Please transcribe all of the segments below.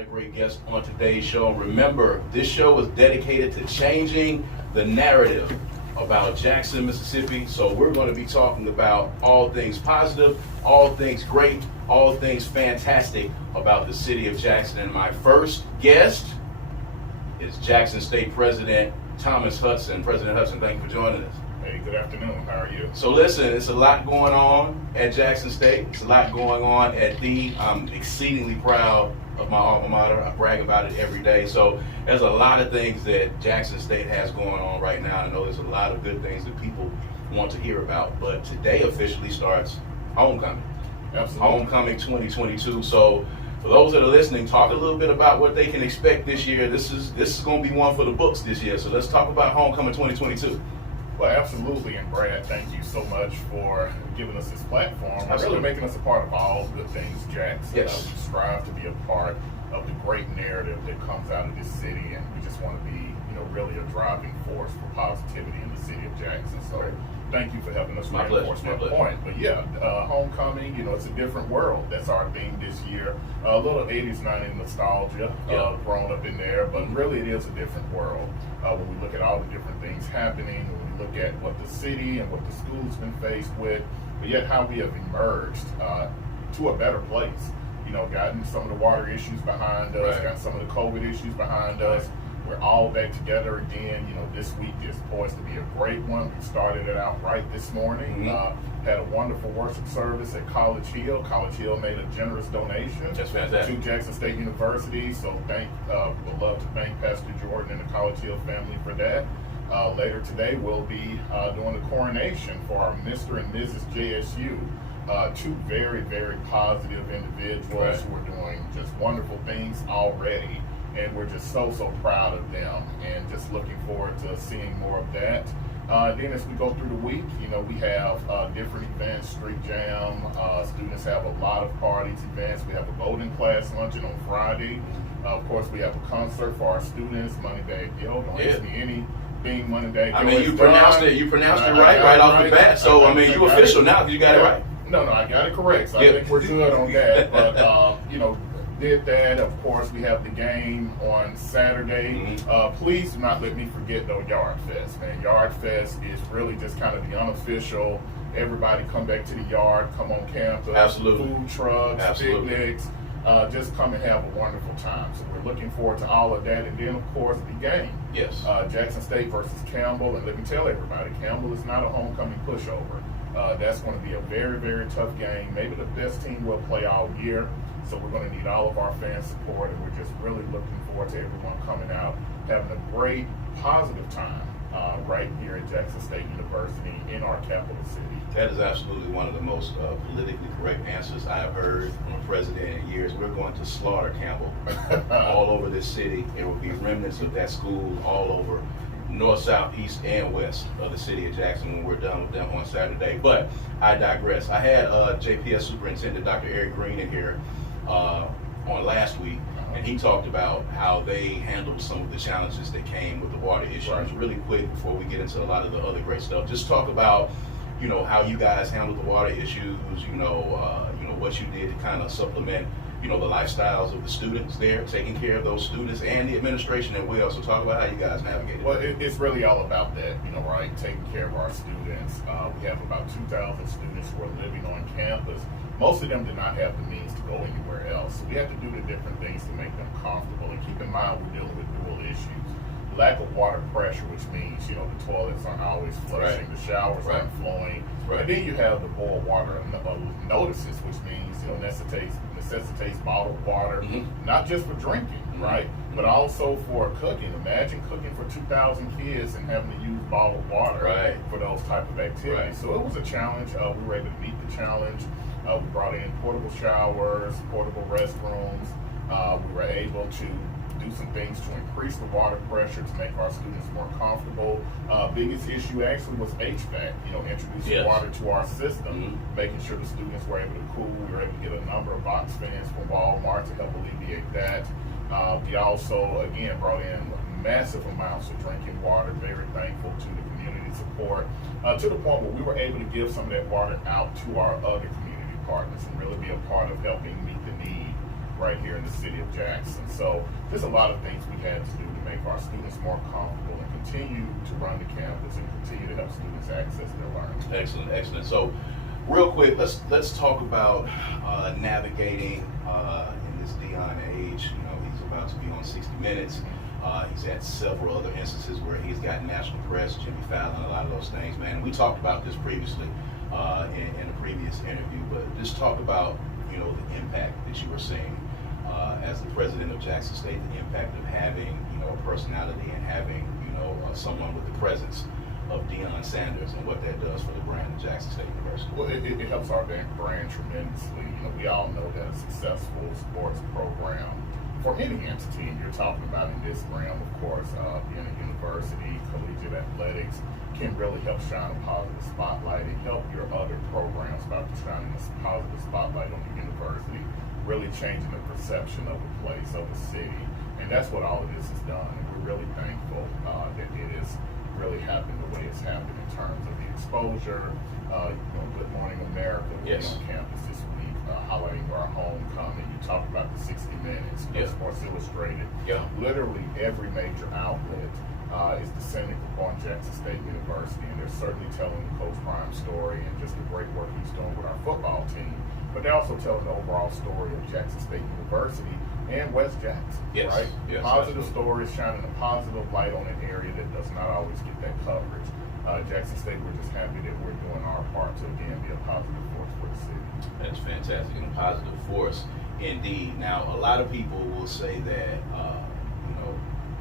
lot of great guests on today's show. Remember, this show is dedicated to changing the narrative about Jackson, Mississippi. So we're going to be talking about all things positive, all things great, all things fantastic about the city of Jackson. And my first guest is Jackson State President Thomas Hudson. President Hudson, thank you for joining us. Hey, good afternoon. How are you? So listen, it's a lot going on at Jackson State. It's a lot going on at I'm exceedingly proud of my alma mater. I brag about it every day. So there's a lot of things that Jackson State has going on right now. I know there's a lot of good things that people want to hear about. But today officially starts homecoming. Absolutely. Homecoming 2022. So for those that are listening, talk a little bit about what they can expect this year. This is going to be one for the books this year. So let's talk about homecoming 2022. Well, absolutely. And Brad, thank you so much for giving us this platform and really making us a part of all good things Jackson. Yes. We strive to be a part of the great narrative that comes out of this city, and we just want to be, really a driving force for positivity in the city of Jackson. So thank you for helping us reinforce that point. But yeah, homecoming, it's a different world. That's our theme this year. A little 80s, 90s nostalgia thrown up in there, but really it is a different world. When we look at all the different things happening, when we look at what the city and what the school's been faced with, but yet how we have emerged to a better place. Gotten some of the water issues behind us, got some of the COVID issues behind us. We're all back together again. This week is poised to be a great one. We started it out right this morning. Had a wonderful worship service at College Hill. College Hill made a generous donation to Jackson State University. So would love to thank Pastor Jordan and the College Hill family for that. Later today, we'll be doing the coronation for our Mr. and Mrs. JSU. Two very, very positive individuals who are doing just wonderful things already. And we're just so proud of them and just looking forward to seeing more of that. Then as we go through the week, we have different events, street jam. Students have a lot of parties, events. We have a voting class luncheon on Friday. Of course, we have a concert for our students, Money Bag Yo. Don't ask me anything Money Bag Yo. I mean, you pronounced it right off the bat. So, you official now because you got it right. No, I got it correct. So I think we're good on that. But, did that. Of course, we have the game on Saturday. Please do not let me forget, though, Yard Fest. Man, Yard Fest is really just kind of the unofficial, everybody come back to the yard, come on campus. Absolutely. Food trucks, picnics, just come and have a wonderful time. So we're looking forward to all of that. And then, of course, the game. Yes. Jackson State versus Campbell. And let me tell everybody, Campbell is not a homecoming pushover. That's going to be a very, very tough game. Maybe the best team we'll play all year. So we're going to need all of our fan support, and we're just really looking forward to everyone coming out, having a great, positive time right here at Jackson State University in our capital city. That is absolutely one of the most politically correct answers I have heard from a president in years. We're going to slaughter Campbell all over this city. There will be remnants of that school all over north, south, east, and west of the city of Jackson when we're done with them on Saturday. But I digress. I had JPS Superintendent Dr. Eric Green in here on last week, and he talked about how they handled some of the challenges that came with the water issues. Really quick before we get into a lot of the other great stuff, just talk about how you guys handled the water issues, what you did to kind of supplement the lifestyles of the students there, taking care of those students and the administration as well. So talk about how you guys navigated. Well, it's really all about that, right? Taking care of our students. We have about 2,000 students who are living on campus. Most of them did not have the means to go anywhere else. So we have to do the different things to make them comfortable. And keep in mind, we're dealing with dual issues. Lack of water pressure, which means, the toilets aren't always flushing, the showers aren't flowing. And then you have the boil water notices, which means, necessitates bottled water, not just for drinking, right? But also for cooking. Imagine cooking for 2,000 kids and having to use bottled water for those type of activities. So it was a challenge. We were able to meet the challenge. We brought in portable showers, portable restrooms. We were able to do some things to increase the water pressure to make our students more comfortable. Biggest issue actually was HVAC, introducing water to our system, making sure the students were able to cool. We were able to get a number of box fans from Walmart to help alleviate that. We also, again, brought in massive amounts of drinking water, very thankful to the community support, to the point where we were able to give some of that water out to our other community partners and really be a part of helping meet the need right here in the city of Jackson. So there's a lot of things we had to do to make our students more comfortable and continue to run the campus and continue to help students access their learning. Excellent, excellent. So real quick, let's talk about navigating in this Deion age. You know, he's about to be on 60 Minutes. He's had several other instances where he's got national press, Jimmy Fallon, a lot of those things, man. And we talked about this previously in a previous interview, but just talk about, you know, the impact that you were seeing as the president of Jackson State, the impact of having, you know, a personality and having, you know, someone with the presence of Deion Sanders and what that does for the brand of Jackson State University. Well, it helps our brand tremendously. You know, we all know that a successful sports program for any entity, and you're talking about in this realm, of course, being a university, collegiate athletics, can really help shine a positive spotlight and help your other programs by shining a positive spotlight on the university, really changing the perception of the place, of the city. And that's what all of this has done. And we're really thankful that it has really happened the way it's happened in terms of the exposure. You know, Good Morning America will be on campus this week, highlighting our homecoming. You talked about the 60 Minutes, Sports Illustrated. Literally every major outlet is descending upon Jackson State University, and they're certainly telling the Coach Prime story and just the great work he's doing with our football team. But they're also telling the overall story of Jackson State University and West Jackson, right? Positive stories, shining a positive light on an area that does not always get that coverage. Jackson State, we're just happy that we're doing our part to, again, be a positive force for the city. That's fantastic, and a positive force indeed. Now, a lot of people will say that, you know,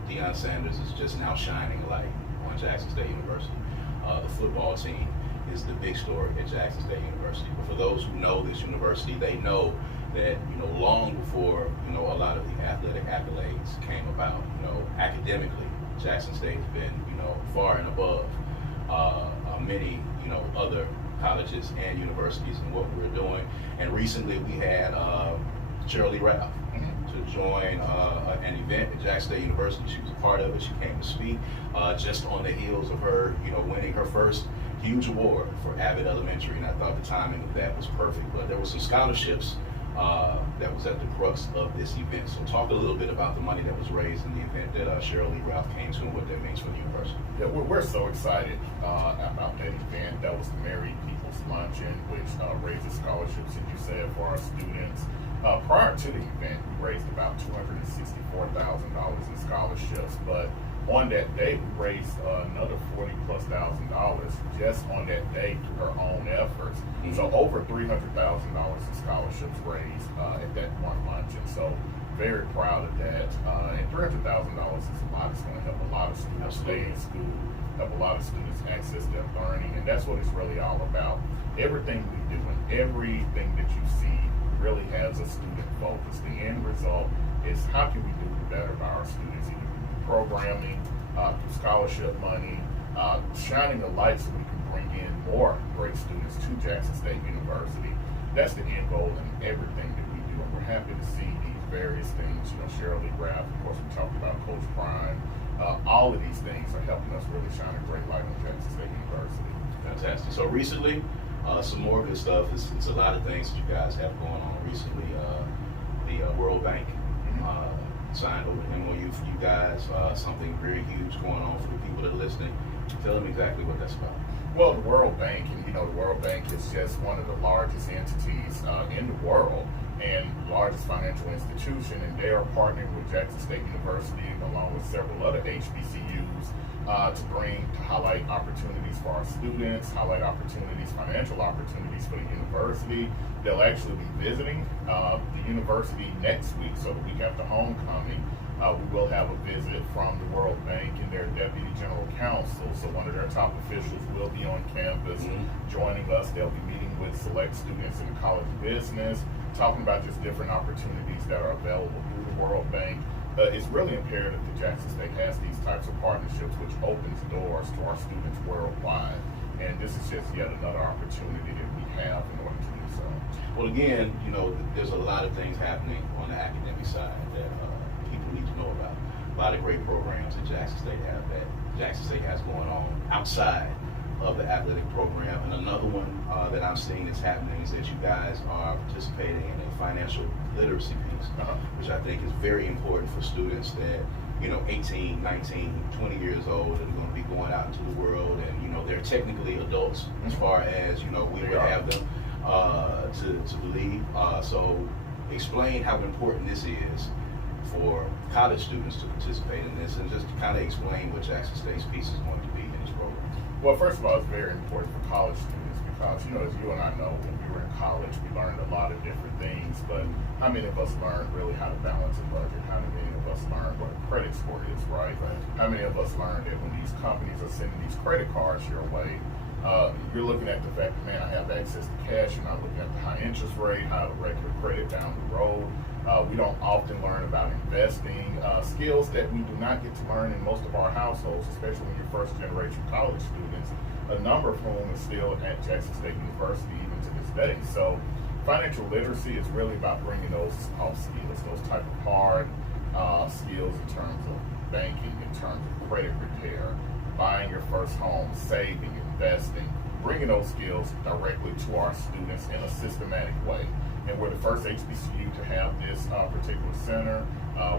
Deion Sanders is just now shining a light on Jackson State University. The football team is the big story at Jackson State University. But for those who know this university, they know that, you know, long before, you know, a lot of the athletic accolades came about, you know, academically, Jackson State has been, you know, far and above many, you know, other colleges and universities in what we're doing. And recently we had Shirley to join an event at Jackson State University. She was a part of it. She came to speak just on the heels of her, you know, winning her first huge award for Abbott Elementary, and I thought the timing of that was perfect. But there were some scholarships that was at the crux of this event. So talk a little bit about the money that was raised in the event that Shirley Ralph came to and what that means for the university. Yeah, we're so excited about that event. That was the Married People's Luncheon, which raises scholarships, as you said, for our students. Prior to the event, we raised about $264,000 in scholarships, but on that day, we raised another $40,000+ just on that day through her own efforts. So over $300,000 in scholarships raised at that one luncheon. So very proud of that. And $300,000 is a lot. It's going to help a lot of students stay in school, help a lot of students access their learning, and that's what it's really all about. Everything we do and everything that you see really has a student focus. The end result is how can we do better by our students, either through programming, through scholarship money, shining a light so we can bring in more great students to Jackson State University. That's the end goal in everything that we do, and we're happy to see these various things. You know, Shirley Ralph, of course, we talked about Coach Prime. All of these things are helping us really shine a great light on Jackson State University. Fantastic. So recently, some more good stuff. It's a lot of things that you guys have going on recently. The World Bank signed over an MOU for you guys. Something very huge going on for the people that are listening. Tell them exactly what that's about. Well, the World Bank, and you know, the World Bank is just one of the largest entities in the world and largest financial institution, and they are partnering with Jackson State University along with several other HBCUs to highlight opportunities for our students, highlight opportunities, financial opportunities for the university. They'll actually be visiting the university next week, so the week after homecoming. We will have a visit from the World Bank and their Deputy General Counsel, so one of their top officials will be on campus joining us. They'll be meeting with select students in the College of Business, talking about just different opportunities that are available through the World Bank. It's really imperative that Jackson State has these types of partnerships, which opens doors to our students worldwide. And this is just yet another opportunity that we have in order to do so. Well, again, you know, there's a lot of things happening on the academic side that people need to know about. A lot of great programs that Jackson State has going on outside of the athletic program. And another one that I'm seeing that's happening is that you guys are participating in a financial literacy piece things, which I think is very important for students that, 18, 19, 20 years old and going to be going out into the world, and they're technically adults as far as we would have them to believe. So explain how important this is for college students to participate in this, and just to kind of explain what Jackson State's piece is going to be in this program. Well, first of all, it's very important for college students because, as you and I know, when we were in college, we learned a lot of different things, but how many of us learned really how to balance a budget? How many of us learned what a credit score is, right? How many of us learned that when these companies are sending these credit cards your way, you're looking at the fact that, man, I have access to cash. You're not looking at the high interest rate, how to regular credit down the road. We don't often learn about investing, skills that we do not get to learn in most of our households, especially when you're first generation college students, a number of whom is still at Jackson State University even to this day. So financial literacy is really about bringing those soft skills, those type of hard skills in terms of banking, in terms of credit repair, buying your first home, saving, investing, bringing those skills directly to our students in a systematic way. And we're the first HBCU to have this particular center.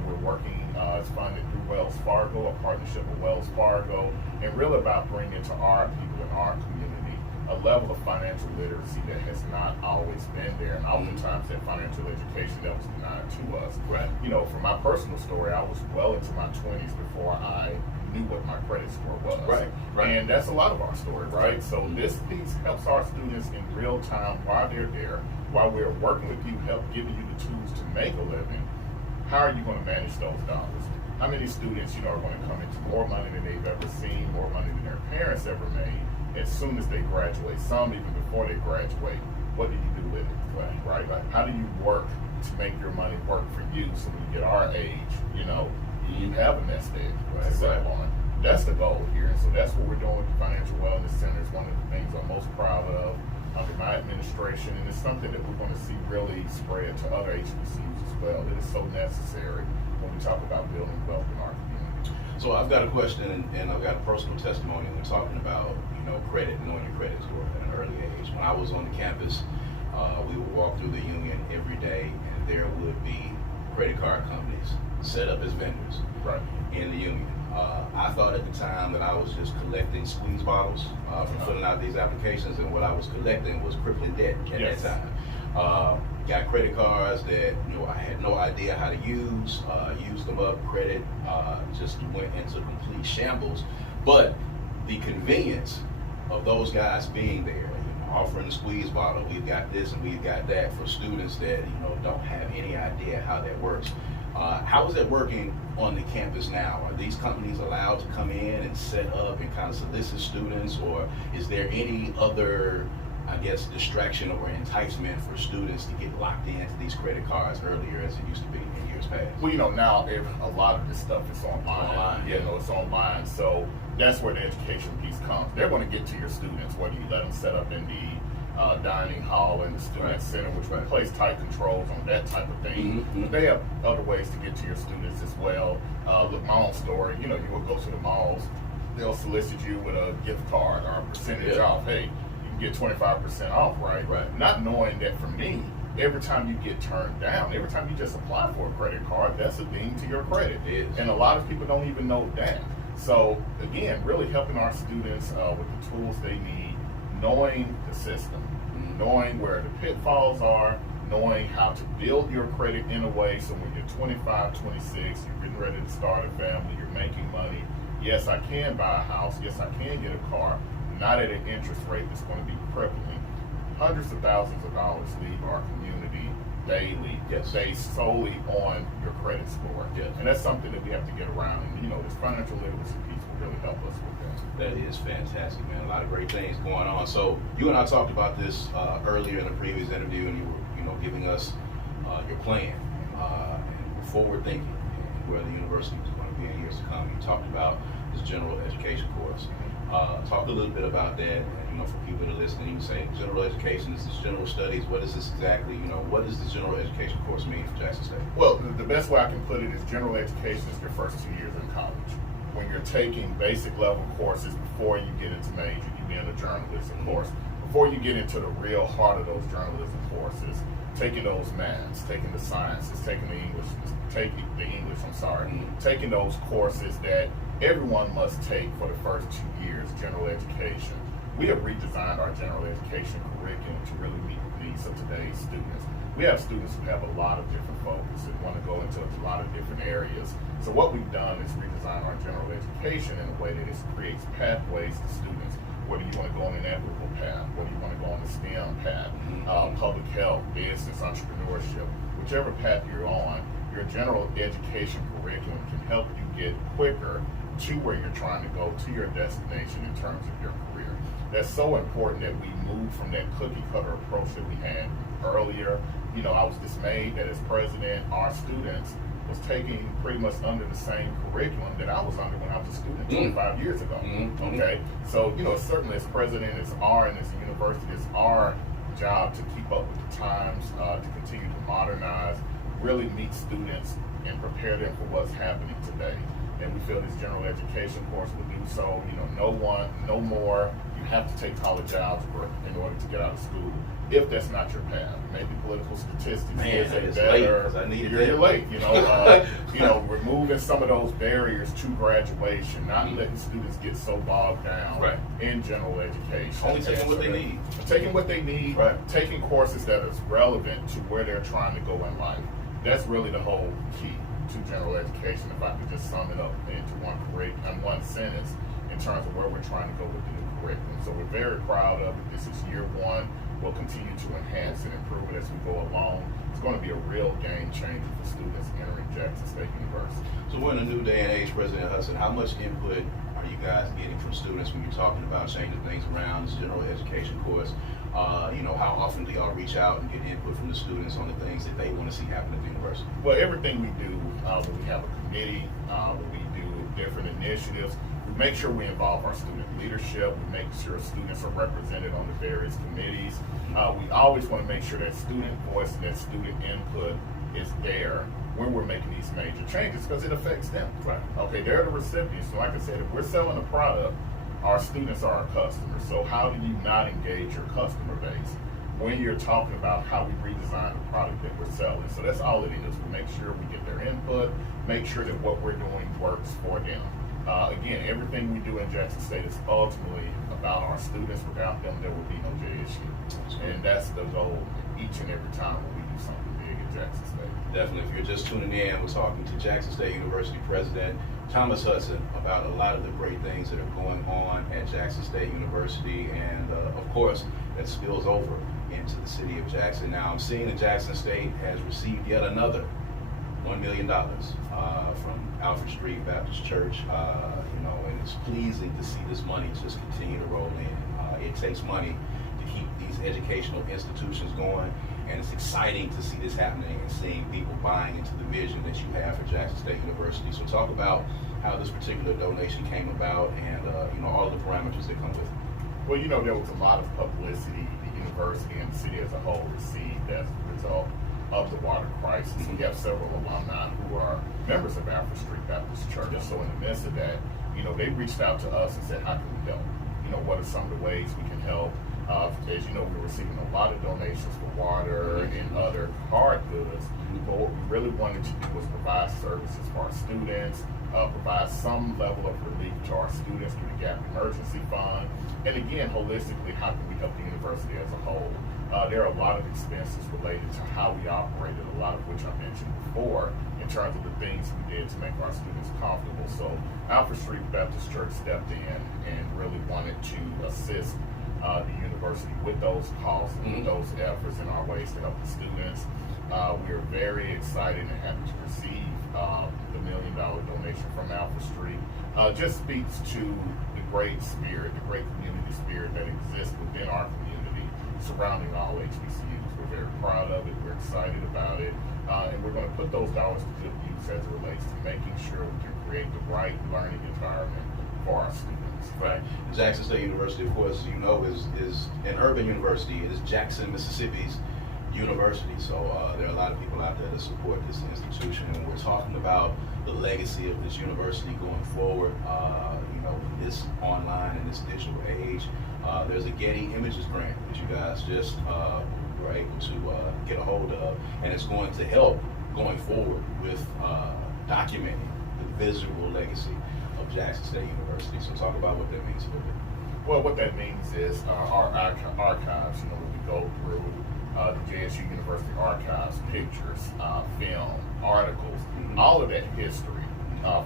We're working, it's funded through Wells Fargo, a partnership with Wells Fargo, and really about bringing to our people in our community a level of financial literacy that has not always been there, and oftentimes that financial education that was denied to us. Right. From my personal story, I was well into my 20s before I knew what my credit score was. Right. And that's a lot of our story, right? So this piece helps our students in real time while they're there, while we're working with you, help giving you the tools to make a living. How are you going to manage those dollars? How many students, are going to come into more money than they've ever seen, more money than their parents ever made, as soon as they graduate? Some even before they graduate. What do you do with it? Right? How do you work to make your money work for you, so when you get our age, you have a nest egg to settle on? That's the goal here. And so that's what we're doing with the Financial Wellness Center. It's one of the things I'm most proud of under my administration, and it's something that we're going to see really spread to other HBCUs as well. It is so necessary when we talk about building wealth in our community. So I've got a question, and I've got a personal testimony when talking about credit, knowing your credit score at an early age. When I was on the campus, we would walk through the union every day, and there would be credit card companies set up as vendors in the union. I thought at the time that I was just collecting squeeze bottles from filling out these applications, and what I was collecting was crippling debt at that time. Got credit cards that I had no idea how to use, used them up, credit just went into complete shambles. But the convenience of those guys being there, offering the squeeze bottle, we've got this and we've got that for students that don't have any idea how that works. How is that working on the campus now? Are these companies allowed to come in and set up and kind of solicit students, or is there any other, distraction or enticement for students to get locked into these credit cards earlier as it used to be in years past? Well, now a lot of this stuff is online. It's online. So that's where the education piece comes. They're going to get to your students, whether you let them set up in the dining hall and the student center, which will place tight controls on that type of thing. But they have other ways to get to your students as well. Look, my own story, you will go to the malls, they'll solicit you with a gift card or a percentage off. Hey, you can get 25% off, right? Not knowing that for me, every time you get turned down, every time you just apply for a credit card, that's a ding to your credit. And a lot of people don't even know that. So again, really helping our students with the tools they need, knowing the system, knowing where the pitfalls are, knowing how to build your credit in a way so when you're 25, 26, you're getting ready to start a family, you're making money. Yes, I can buy a house. Yes, I can get a car. Not at an interest rate that's going to be crippling. Hundreds of thousands of dollars leave our community daily, based solely on your credit score. And that's something that we have to get around. And this financial literacy piece will really help us with that. That is fantastic, man. A lot of great things going on. So you and I talked about this earlier in the previous interview, and you were, giving us your plan and forward thinking and where the university is going to be in years to come. You talked about this general education course. Talk a little bit about that. And, for people that are listening, you say general education is this general studies. What is this exactly? What does this general education course mean for Jackson State? Well, the best way I can put it is general education is your first 2 years in college. When you're taking basic level courses before you get into major, you get into journalism course. Before you get into the real heart of those journalism courses, taking those maths, taking the sciences, taking the English, taking those courses that everyone must take for the first 2 years, general education. We have redesigned our general education curriculum to really meet the needs of today's students. We have students who have a lot of different focus and want to go into a lot of different areas. So what we've done is redesign our general education in a way that it creates pathways to students. Whether you want to go on an equitable path, whether you want to go on the STEM path, public health, business, entrepreneurship, whichever path you're on, your general education curriculum can help you get quicker to where you're trying to go, to your destination in terms of your career. That's so important that we move from that cookie cutter approach that we had earlier. You know, I was dismayed that as president, our students was taking pretty much under the same curriculum that I was under when I was a student 25 years ago. Okay, so you know, certainly as president, and as a university, it's our job to keep up with the times, to continue to modernize, really meet students and prepare them for what's happening today. And we feel this general education course will do so. You know, no more. You have to take college algebra in order to get out of school. If that's not your path, maybe political statistics is a better. You're late. You know, removing some of those barriers to graduation, not letting students get so bogged down in general education. Only taking what they need. Taking what they need. Taking courses that is relevant to where they're trying to go in life. That's really the whole key to general education. If I could just sum it up into one sentence in terms of where we're trying to go with the new curriculum. So we're very proud of it. This is year one. We'll continue to enhance and improve it as we go along. It's going to be a real game changer for students entering Jackson State University. So we're in a new day and age, President Hudson. How much input are you guys getting from students when you're talking about changing things around this general education course? You know, how often do y'all reach out and get input from the students on the things that they want to see happen at the university? Well, everything we do, when we have a committee, when we do different initiatives, we make sure we involve our student leadership. We make sure students are represented on the various committees. We always want to make sure that student voice and that student input is there when we're making these major changes, because it affects them. Okay, they're the recipients. So like I said, if we're selling a product, our students are our customers. So how do you not engage your customer base when you're talking about how we redesign the product that we're selling? So that's all it is. We make sure we get their input, make sure that what we're doing works for them. Again, everything we do in Jackson State is ultimately about our students. Without them, there will be no JSU. And that's the goal each and every time when we do something big at Jackson State. Definitely. If you're just tuning in, we're talking to Jackson State University President Thomas Hudson about a lot of the great things that are going on at Jackson State University, and of course, that spills over into the city of Jackson. Now, I'm seeing that Jackson State has received yet another $1 million from Alfred Street Baptist Church, you know, and it's pleasing to see this money just continue to roll in. It takes money to keep these educational institutions going, and it's exciting to see this happening and seeing people buying into the vision that you have for Jackson State University. So talk about how this particular donation came about and you know, all of the parameters that come with it. Well, you know, there was a lot of publicity the university and the city as a whole received as a result of the water crisis. We have several alumni who are members of Alfred Street Baptist Church. So in the midst of that, you know, they reached out to us and said, how can we help? You know, what are some of the ways we can help? As you know, we're receiving a lot of donations for water and other hard goods. But what we really wanted to do was provide services for our students, provide some level of relief to our students through the Gap Emergency Fund. And again, holistically, how can we help the university as a whole? There are a lot of expenses related to how we operated, a lot of which I mentioned before, in terms of the things we did to make our students comfortable. So Alfred Street Baptist Church stepped in and really wanted to assist the university with those costs and with those efforts and our ways to help the students. We are very excited and happy to receive the $1 million donation from Alfred Street. Just speaks to the great spirit, the great community spirit that exists within our community surrounding all HBCUs. We're very proud of it. We're excited about it. And we're going to put those dollars to good use as it relates to making sure we can create the right learning environment for our students. Right. Jackson State University, of course, you know, is an urban university. It is Jackson, Mississippi's university. So there are a lot of people out there that support this institution. And we're talking about the legacy of this university going forward, you know, in this online and this digital age. There's a Getty Images grant that you guys just were able to get a hold of, and it's going to help going forward with documenting the visual legacy of Jackson State University. So talk about what that means for you. Well, what that means is our archives, when we go through the JSU University archives, pictures, film, articles, all of that history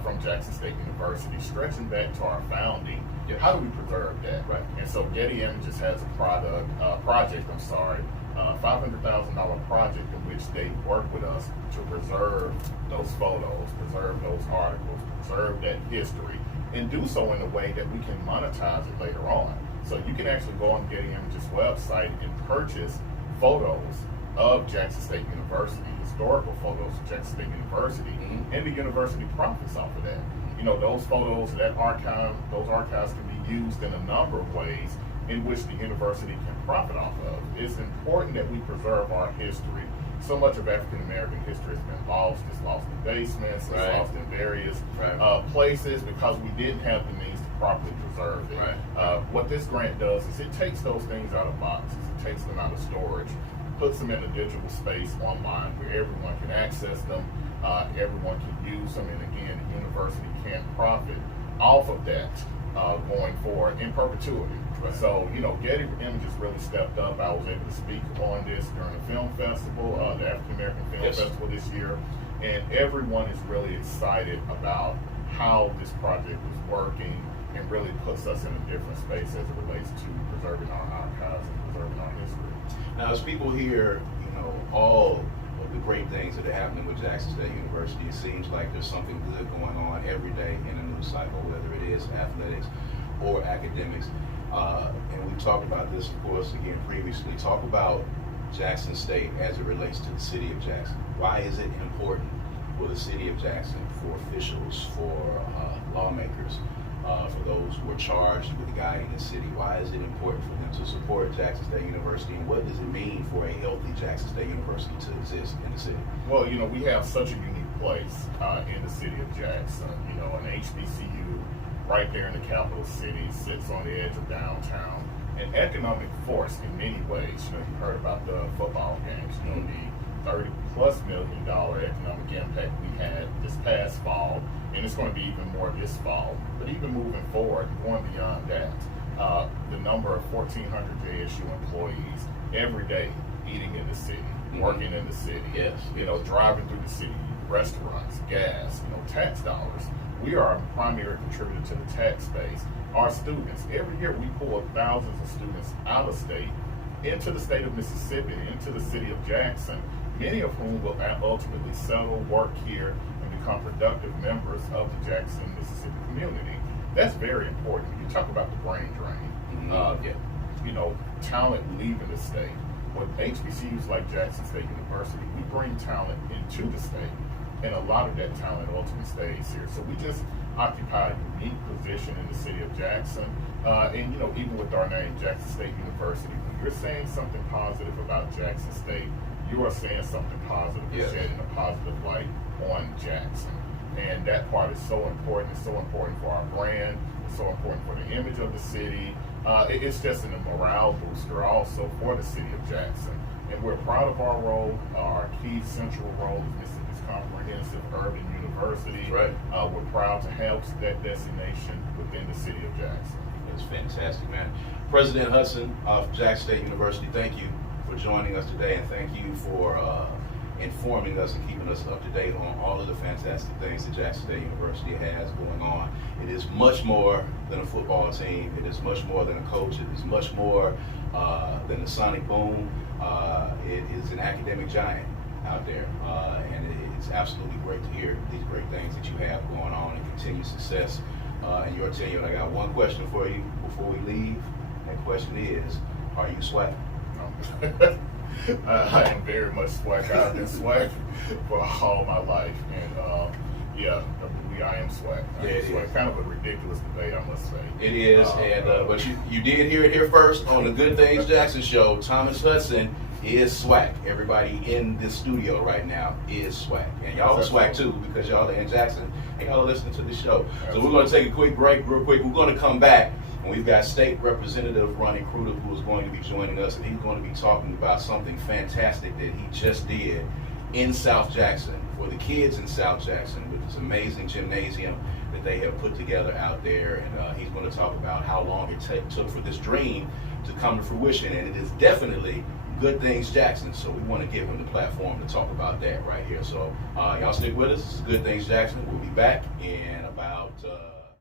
from Jackson State University, stretching back to our founding. Yes. How do we preserve that? Right. And so Getty Images has a project, $500,000 project in which they work with us to preserve those photos, preserve those articles, preserve that history, and do so in a way that we can monetize it later on. So you can actually go on Getty Images website and purchase photos of Jackson State University, historical photos of Jackson State University, and the university profits off of that. Those photos, those archives can be used in a number of ways in which the university can profit off of. It's important that we preserve our history. So much of African American history has been lost. It's lost in basements, it's lost in various places because we didn't have the means to properly preserve it. What this grant does is it takes those things out of boxes, it takes them out of storage, puts them in a digital space online where everyone can access them, everyone can use them, and again, the university can profit off of that going forward in perpetuity. So, Getty Images really stepped up. I was able to speak on this during the film festival, the African American Film Festival this year, and everyone is really excited about how this project is working and really puts us in a different space as it relates to preserving our archives and preserving our history. Now, as people hear, all of the great things that are happening with Jackson State University, it seems like there's something good going on every day in a news cycle, whether it is athletics or academics. And we talked about this, of course, again previously. Talk about Jackson State as it relates to the city of Jackson. Why is it important for the city of Jackson, for officials, for lawmakers, for those who are charged with guiding the city? Why is it important for them to support Jackson State University, and what does it mean for a healthy Jackson State University to exist in the city? Well, we have such a unique place in the city of Jackson. An HBCU right there in the capital city, sits on the edge of downtown, an economic force in many ways. You heard about the football games, the $30+ million economic impact we had this past fall, and it's going to be even more this fall. But even moving forward, going beyond that, the number of 1,400 JSU employees every day eating in the city, working in the city, driving through the city, restaurants, gas, tax dollars. We are a primary contributor to the tax base. Our students, every year we pull thousands of students out of state into the state of Mississippi, into the city of Jackson, many of whom will ultimately settle, work here, and become productive members of the Jackson, Mississippi community. That's very important. You talk about the brain drain, talent leaving the state. With HBCUs like Jackson State University, we bring talent into the state, and a lot of that talent ultimately stays here. So we just occupy a unique position in the city of Jackson, and even with our name, Jackson State University, when you're saying something positive about Jackson State, you are saying something positive, shedding a positive light on Jackson. And that part is so important. It's so important for our brand. It's so important for the image of the city. It's just a morale booster also for the city of Jackson. And we're proud of our role. Our key central role is Mississippi's comprehensive urban university. Right. We're proud to have that destination within the city of Jackson. That's fantastic, man. President Hudson of Jackson State University, thank you for joining us today, and thank you for informing us and keeping us up to date on all of the fantastic things that Jackson State University has going on. It is much more than a football team. It is much more than a coach. It is much more than a sonic boom. It is an academic giant out there, and it's absolutely great to hear these great things that you have going on and continued success in your tenure. And I got one question for you before we leave. That question is, are you swag? I am very much swag. I've been swag for all my life, and I am swag. Swag. Kind of a ridiculous debate, I must say. It is, but you did hear it here first on the Good Things Jackson show. Thomas Hudson is swag. Everybody in this studio right now is swag, and y'all are swag too because y'all are in Jackson and y'all are listening to the show. So we're going to take a quick break, real quick. We're going to come back. And we've got State Representative Ronnie Crudup, who is going to be joining us, and he's going to be talking about something fantastic that he just did in South Jackson for the kids in South Jackson with this amazing gymnasium that they have put together out there. And he's going to talk about how long it took for this dream to come to fruition, and it is definitely Good Things Jackson. So we want to give him the platform to talk about that right here. So y'all stick with us. This is Good Things Jackson. We'll be back in about